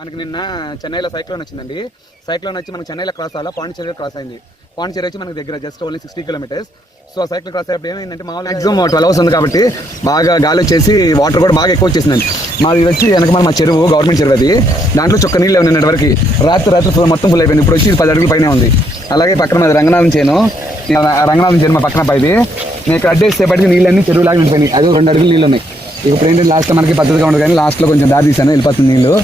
మనకి నిన్న చెన్నైలో సైక్లోన్ వచ్చిందండి. సైక్లోన్ వచ్చి మనకి చెన్నైలో క్రాస్ అవ్వాలా? పాండిచేరి క్రాస్ అయింది. పాండిచేరి వచ్చి మనకి దగ్గర just only sixty kilometres so ఆ సైక్లోన్ క్రాస్ అయినప్పుడు ఏమైందంటే మామూలుగా మ్యాక్సిమం ట్వెల్వ్ అవర్స్ ఉంది కాబట్టి బాగా గాలి వచ్చేసి వాటర్ కూడా బాగా ఎక్కువ వచ్చేసిందండి. మాది వచ్చి వెనక మన మా చెరువు గవర్నమెంట్ చెరువు అది. దాంట్లో చొక్క నీళ్ళు లేవు నిన్నటి వరకు. రాత్రి రాత్రి మొత్తం ఫుల్ అయిపోయింది. ఇప్పుడు వచ్చి పది అడుగుల పైన ఉంది. అలాగే పక్కన మాది రంగనాథం చేను. రంగనాథం చేను మా పక్కన పైది నేను ఇక్కడ అడ్డేసేపటికి నీళ్ళన్నీ చెరువులాగా నిండిపోయినాయి. అది రెండు అడుగులు నీళ్ళు ఉన్నాయి. ఇప్పుడు ఏంటంటే లాస్ట్ మనకి పద్ధతిగా ఉండదు కానీ లాస్ట్లో కొంచెం దారి తీసాను వెళ్ళిపోతుంది నీళ్ళు.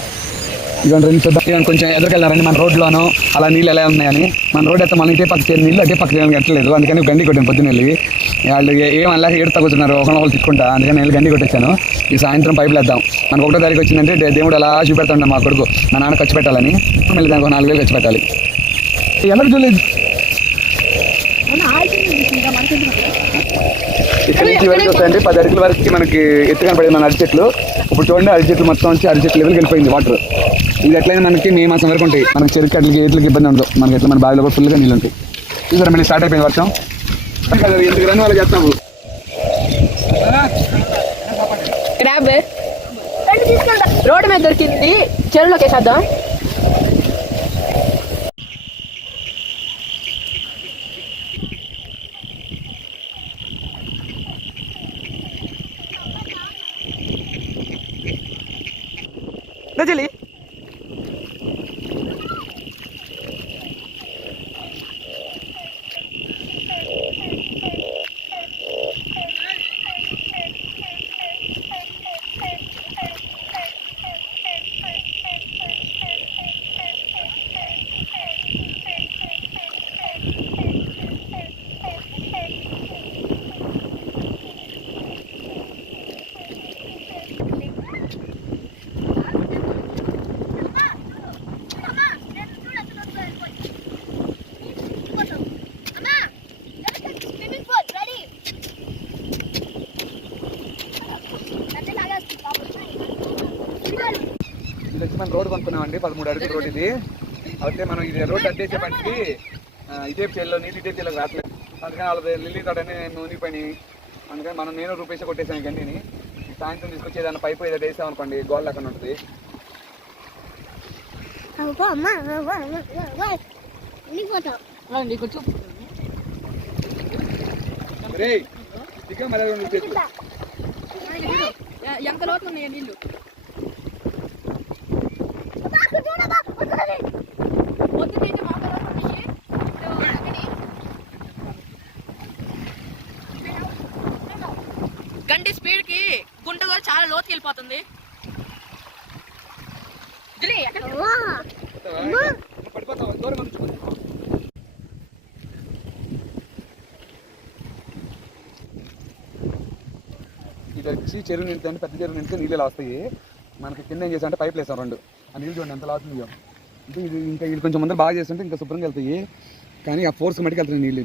ఇవన్నీ రెండు పెద్ద ఇవన్నీ కొంచెం ఎదురుకెళ్ళారండి మన రోడ్లోను అలా నీళ్ళు ఎలా ఉన్నాయని. మన రోడ్ అయితే మన ఇటే పక్క నీళ్ళు అదే పక్క కట్టలేదు. అందుకని గండి కొట్టాను పొద్దున్న వెళ్ళి. వాళ్ళు ఏ- ఏం ఏడు తగ్గుతున్నారు ఒకరిని తిట్టుకుంటా. అందుకని నేను గండి కొట్టేశాను ఈ సాయంత్రం పైపులు వేద్దాం మనకు ఒకటో తారీఖు వచ్చిందంటే దేవుడు అలా చూపెడతాడు మా కొడుకు. మా నాన్న ఖర్చు పెట్టాలని. మళ్ళీ దానికి ఒక నాలుగు వేలు ఖర్చు పెట్టాలి. ఎవరు చూడలేదు? ఇక్కడ నుంచి వరకు వస్తాయండి. పది అడుగుల వరకు మనకి ఎత్తు కనపడేది మన అరటి చెట్లు ఇప్పుడు చూడండి అరటి చెట్లు మొత్తం వచ్చి అరటి చెట్లు లెవెల్కి వెళ్ళిపోయింది వాటర్ ఇది ఎట్లయినా మనకి మే మాసం వరకు ఉంటాయి. మనకి చెరుకు అట్లకి ఎట్లకి ఇబ్బంది ఉండదు. మనకి ఎట్లా మన బావిలో కూడా ఫుల్గా నీళ్ళు ఉంటాయి. చూసారా మళ్ళీ స్టార్ట్ అయిపోయింది వర్షం? ఎందుకు రాని వాళ్ళు చేస్తాము క్రాబ్ రోడ్డు మీద దొరికింది. చెరువులోకి వేసేద్దాం. రజలి ఇది వచ్చి మనం రోడ్ కొనుక్కున్నామండి పదమూడు అడుగుల రోడ్ ఇది. అయితే మనం ఇది రోడ్ అడ్డేసేపటికి ఆ, ఇదే చేల్లో నీటి ఇదే చేలో రావట్లేదు. అందుకని వాళ్ళది లిల్లీ తోటని మునిగిపోయి అందుకని మనం నేను రూపేసి కొట్టేసాను ఈ గండిని సాయంత్రం తీసుకొచ్చి ఏదైనా పైపు ఏదో వేసామనుకోండి గోల్ అక్కడ ఉంటుంది నీకు చూపు రే ఇక మరి రెండు చేతులు. ఎంత లోతు ఉన్నాయి నీళ్ళు పొద్దునైతే బాగా లోతు ఉన్నాయి. గంటి స్పీడ్కి గుంట కూడా చాలా లోతుకి వెళ్ళిపోతుంది. ఇది వచ్చి చెరువు నిండితే పెద్ద చెరువు నిండితే నీళ్ళు వస్తాయి మనకి కింద ఏం చేసామంటే పైప్ వేసాం రెండు. ఆ నీళ్ళు చూడండి ఎంత లాగుతుందో అంటే ఇది ఇంకా ఇది కొంచెం ముందర బాగా చేస్తుంటే ఇంకా శుభ్రంగా వెళ్తాయి. కానీ ఆ ఫోర్స్ మటుకు వెళ్తున్నాయి నీళ్ళు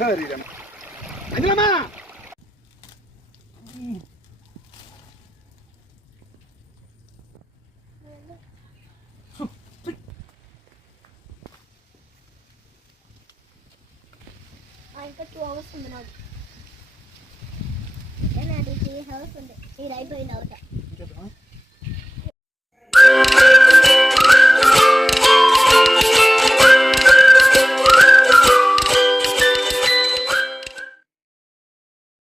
టేప్ అంజలమ్మా ఇంకా టూ అవర్స్ ఉంది నాకు నేను అది త్రీ అవర్స్ ఉంది ఇది అయిపోయింది అవుతా